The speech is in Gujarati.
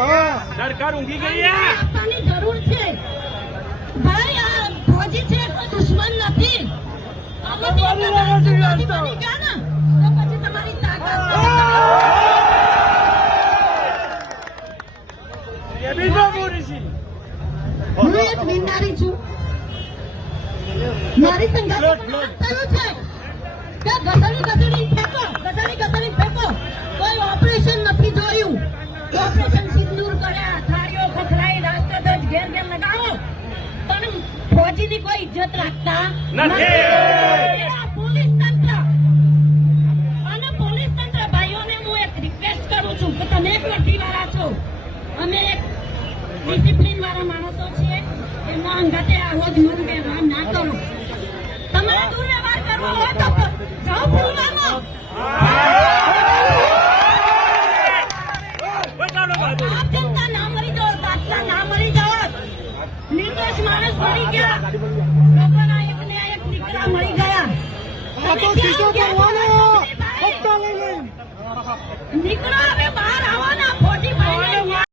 સરકાર ઊંઘી ગઈ આપવાની જરૂર છે ભાઈ. આ ફોજી છે કોઈ દુશ્મન નથી. તમારી તાકાત હું એક વિનારી છું. મારી સંગાત થયું છે કે ઘસડી ફેંકો. કોઈ ઓપરેશન નથી જોયું. ઓપરેશન સિંદૂર કર્યા, થાળીઓ ખખડાઈ, રાષ્ટ્રધ્વજ ઘેર ઘેર લગાવો, પણ ફોજીની કોઈ ઇજ્જત રાખતા નથી. પોલીસ તંત્ર અને પોલીસ તંત્ર ભાઈઓને હું એક રિક્વેસ્ટ કરું છું કે તમે એક વર્દીવાળા છો, અમે એક ડિસિપ્લિન વાળા માણસો છીએ. એમના અંગતે આવો જ વ્યવહાર ના કરો. તમારે દુર્વ્યવહાર કરવો હોય તો જાઓ પુલવામા. આપ જનતા ના મરી જાઓ, દાખલા ના મરી જાઓ. નિર્દોષ માણસ મરી ગયા, લોકોના એકને એક દીકરા મરી ગયા. નીકળો હવે બહાર આવવાના.